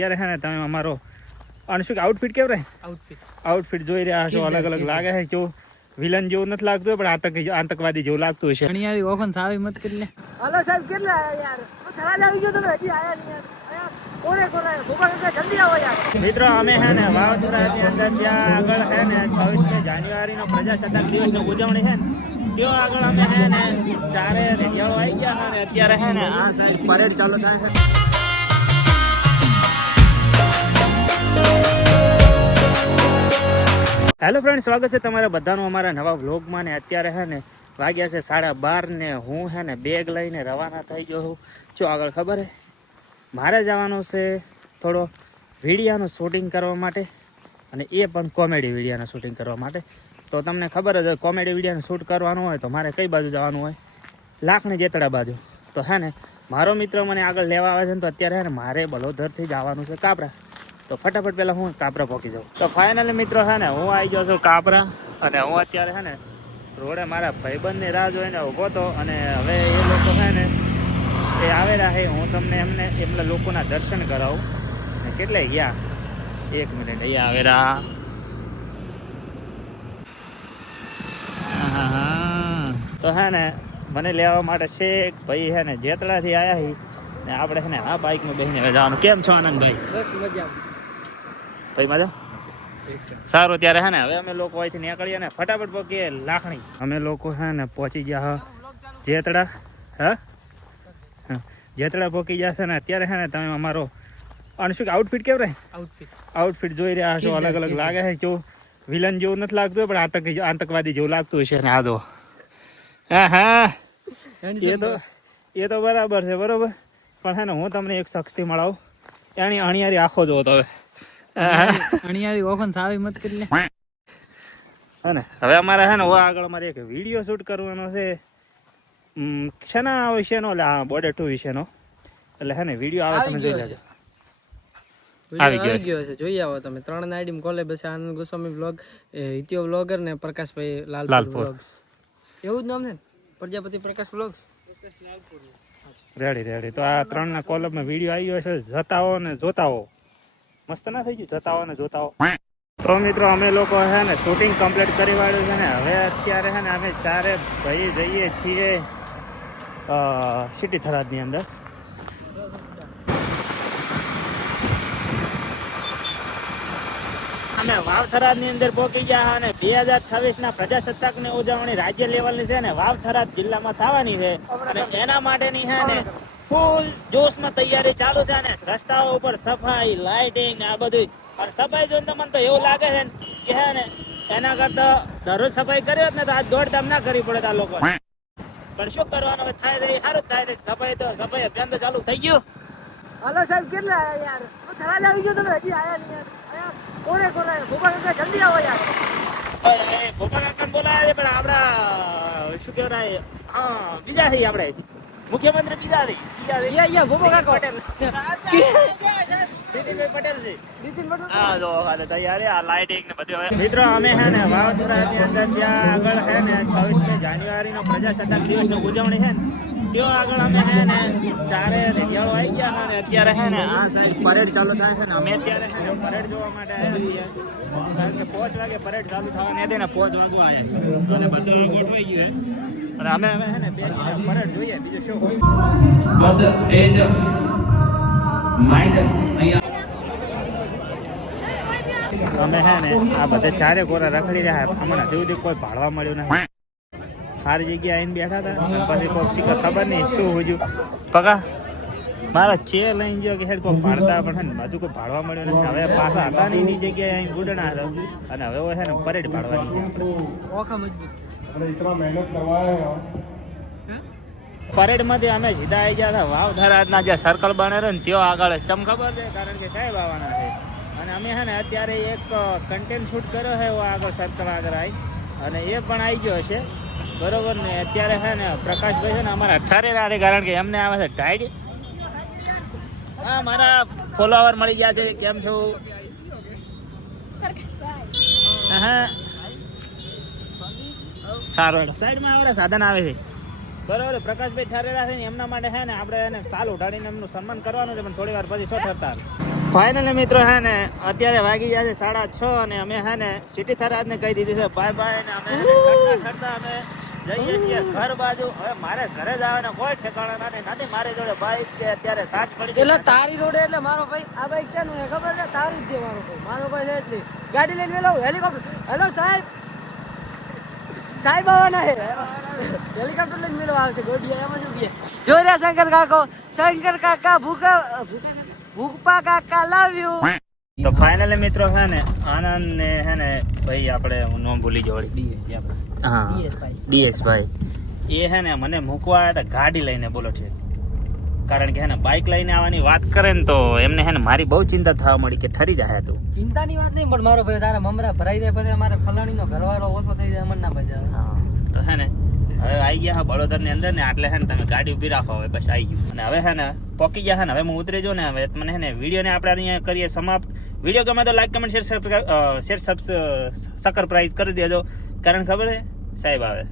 અત્યારે હે ને તમે અમારો શું કે આઉટફિટ કેવું રહે આઉટફિટ જોઈ રહ્યા છો અલગ અલગ લાગે છે કેવું વિલન જેવું નથી લાગતું પણ આતંકવાદી જેવું લાગતું છે ઘણી ઓખન થાવી મત કરી લે હાલો સાહેબ કેટલા આયા યાર થરા આવી ગયો તમે હજી આયા નહીં યાર કોને કોને ભૂપા જલ્દી આવો યાર મિત્રો અમે હે ને વાવથરાની અંદર ત્યાં આગળ હે ને 26મી જાન્યુઆરીનો પ્રજાસત્તાક દિવસની ઉજવણી છે ને त्यो આગળ અમે હે ને ચારે જગ્યાઓ આવી ગયા અને અત્યારે હે ને આ સાઈડ પરેડ ચાલુ થાય છે હેલો ફ્રેન્ડ સ્વાગત છે તમારા બધાનું અમારા નવા વ્લોગમાં ને અત્યારે હે ને વાગ્યા છે 12:30 ને હું હે ને બેગ લઈને રવાના થઈ ગયો છું જો આગળ ખબર હે મારે જવાનું છે થોડો વિડીયોનું શૂટિંગ કરવા માટે અને એ પણ કોમેડી વિડીયોનું શૂટિંગ કરવા માટે તો તમને ખબર જ કોમેડી વિડીયોનું શૂટ કરવાનું હોય તો મારે કઈ બાજુ જવાનું હોય લાખણી જેતડા બાજુ તો હે ને મારો મિત્ર મને આગળ લેવા આવે છે ને તો અત્યારે હે ને મારે બલોદરથી જવાનું છે કાપરા તો ફટાફટ પહેલાં હું કાપરા પહોંચી જાઉં તો ફાઇનલી મિત્રો હે ને હું આવી ગયો છું કાપરા અને હું અત્યારે હે ને રોડે મારા ભાઈબંધની રાહ જોઈને ઊભો હતો અને હવે એ લોકો હે ને એ આવેલા છે હું તમને એમના લોકોના દર્શન કરાવું ને કેટલે ગયા 1 મિનિટ અહીંયા આવેલા તો હે ને મને લેવા માટે શેખ ભાઈ હે ને જેતડાથી આવ્યા હી ને આપણે હે ને આ બાઇકમાં બેસીને જવાનું કેમ છો આનંદભાઈ બસ મજા ભાઈ મજા સારું ત્યારે હે ને હવે અમે લોકો અહીંથી નીકળીએ ને ફટાફટ પહોંચીએ લાખણી અમે લોકો હે ને પહોંચી ગયા જેતડા હા જેતડા પહોંચી ગયા છે ને અત્યારે હે ને તમે અમારો શું કે આઉટફિટ કેવું રહે આઉટફિટ જોઈ રહ્યા છો અલગ અલગ લાગે છે કેવું વિલન જેવું નથી લાગતું પણ આતંકવાદી જેવું લાગતું છે ને આ તો હા એ તો બરાબર છે બરોબર પણ હે ને હું તમને એક શખ્સથી મળાવું એની અણિયારી આખો જો તો હવે અણિયારી ઓખન થાવી મત કરી લે અને હવે અમારે હે ને આગળ અમારે એક વિડીયો શૂટ કરવાનો છે શેના વિશેનો એટલે બોર્ડર 2 વિશેનો એટલે હે ને વિડીયો આવે તમે જોઈ લેજો આવી ગયો છે જોઈ આવો તમે 3 આઈડી માં કોલેબ છે આનંદ ગોસ્વામી વ્લોગ હિતિયો વ્લોગર ને પ્રકાશભાઈ લાલપુર વ્લોગ્સ એવું જ નામ છે પ્રજાપતિ પ્રકાશ વ્લોગ્સ રેડી તો આ 3 ના કોલમમાં વિડીયો આવી ગયો છે જતાઓ ને જોતાઓ મસ્ત ના થઈ ગયું જતાઓ ને જોતાઓ તો મિત્રો અમે લોકો હે ને શૂટિંગ કમ્પ્લીટ કરી વાળ્યું છે ને હવે અત્યારે હે ને અમે ચારે ભાઈ જઈએ છીએ સિટી થરાદની અંદર અમે વાવથરાદની અંદર પહોંચી ગયા અને 2026 ના પ્રજાસત્તાકની ઉજવણી રાજ્ય લેવલની છે ને વાવથરાદ જિલ્લામાં થવાની છે અને એના માટેની છે ને ફૂલ જોશમાં તૈયારી ચાલુ છે ને રસ્તાઓ ઉપર સફાઈ લાઇટિંગ ને આ બધું અને સફાઈ જોઈને તો મને તો એવું લાગે છે કે હે ને એના કરતા દરરોજ સફાઈ કરી હોત ને તો આજ દોડધામ ના કરવી પડે આ લોકો પણ શું કરવાનું હવે થાય સારું થાય સફાઈ અભિયાન તો ચાલુ થઈ ગયું હાલો સાહેબ કેટલા આયા યાર થરા આવી ગયો તમે હજી આયા નહીં યાર કોને કોને ભૂપા જલ્દી આવો યાર ભૂપા કાકા બોલાયા પણ આપડા શું કહેવાય હા બીજા થઈ આપણે મુખ્યમંત્રી બીજા ભૂપા કાકા પટેલ નીતિનભાઈ પટેલ હા જો હાલે તૈયારી આ લાઇટિંગ ને બધું હવે મિત્રો અમે હે ને વાવથરાની અંદર ત્યાં આગળ હે ને 26મી જાન્યુઆરીનો પ્રજાસત્તાક દિવસની ઉજવણી છે ને ત્યાં આગળ અમે હે ને ચારે જગ્યાઓ આવી ગયા અને અત્યારે હે ને આ સાઈડ પરેડ ચાલુ થાય છે ને અમે અત્યારે હે ને પરેડ જોવા માટે આવ્યા છીએ કારણ કે 5 વાગે પરેડ ચાલુ થવાની હતી ને 5 વાગવા આવ્યા અને બધું ગોઠવાઈ ગયું છે અને અમે હે ને બેસીને પરેડ જોઈએ બીજું શું બસ એ જ માઇન્ડ અહીંયા અમે હે ને આ બધે ચારે કોરા રખડી રહ્યા અમને હજુ સુધી કોઈ ભાડવા મળ્યું નથી સારી જગ્યાએ આવીને બેઠા હતા અને પછી કોઈ શીખર ખબર નહીં શું હોજ્યું પગા મારા ચે લઈને ગયો કે હેડ કોઈ ભાડતા પણ હજુ કોઈ ભાડવા મળ્યું નથી હવે પાછા હતા નહીં એની જગ્યાએ અહીં ગુડણા અને હવે છે ને પરેડ પાડવાની પરેડમાંથી અમે સીધા આવી ગયા હતા વાવથરાદના જે સર્કલ બને ને ત્યાં આગળ ચમ ખબર છે કારણ કે સાહેબ આવવાના છે અને અમે છે ને અત્યારે એક કન્ટેન્ટ શૂટ કર્યો છે એવો આગળ સર્કલ આગળ આવી અને એ પણ આવી ગયો છે બરોબર ને અત્યારે છે ને પ્રકાશભાઈ છે ને અમારા ઠરેલા છે કારણ કે એમને આવે છે ટાઈડ હા મારા ફોલોવર મળી ગયા છે કેમ છો હા સારું સાઈડમાં આવે સાધન આવે છે બરોબર પ્રકાશભાઈ ઠરેલા છે ને એમના માટે છે ને આપણે એને સાલ ઉઠાડીને એમનું સન્માન કરવાનું છે પણ થોડી વાર પછી શું ઠરતા ફાઇનલી મિત્રો હે ને અત્યારે વાગી ગયા છે 6:30 અને અમે હે ને સિટી થરાદને કહી દીધી છે બાય બાય ને અમે ખડતા અમે જઈએ છીએ ઘર બાજુ. હવે મારે ઘરે જવાના કોઈ ઠેકાણા નથી. મારી જોડે બાઈક છે અત્યારે સાંજ પડી ગઈ. એટલે તારી જોડે એટલે મારો ભાઈ આ બાઈક ક્યાંનું છે ખબર છે? તારું જ છે મારો ભાઈ. મારો ભાઈ છે જ નહીં. ગાડી લઈને વેલો હેલિકોપ્ટર. હેલો સાહેબ, સાહેબ આવવાના છે. હેલિકોપ્ટર લઈને મેળવા આવશે. ગોડિયા એમાં શું બી જોઈ રહ્યા શંકર કાકા ભૂખપા કાકા લવ યુ. તો ફાઇનલી મિત્રો હે ને આનંદ ને હે ને ભાઈ આપણે હું નામ ભૂલી ગયો વળી. હા DS ભાઈ એ હે ને મને મૂકવા આવ્યા હતા ગાડી લઈને. બોલો છે કારણ કે હે ને બાઇક લઈને આવવાની વાત કરે ને તો એમને હે ને મારી બહુ ચિંતા થવા મળી કે ઠરી જાય તું. ચિંતાની વાત નહીં, પણ મારો ભાઈ તારા મમરા ભરાઈ જાય પછી અમારે ફલાણીનો ઘરવાળો ઓછો થઈ જાય, મને ના મજા આવે. તો હે ને હવે આવી ગયા બળોદર ની અંદર ને એટલે હે ને તમે ગાડી ઉભી રાખો. હવે બસ આવી ગયું અને હવે હે ને પોકી ગયા હે ને હવે હું ઉતરી જાઉં ને. હવે મને હે ને વિડીયો ને આપણે અહીંયા કરીએ સમાપ્ત. વિડીયો ગમે તો લાઈક કમેન્ટ શેર સબસ્ક્રાઇબ કરી દેજો. કારણ ખબર છે સાહેબ આવે.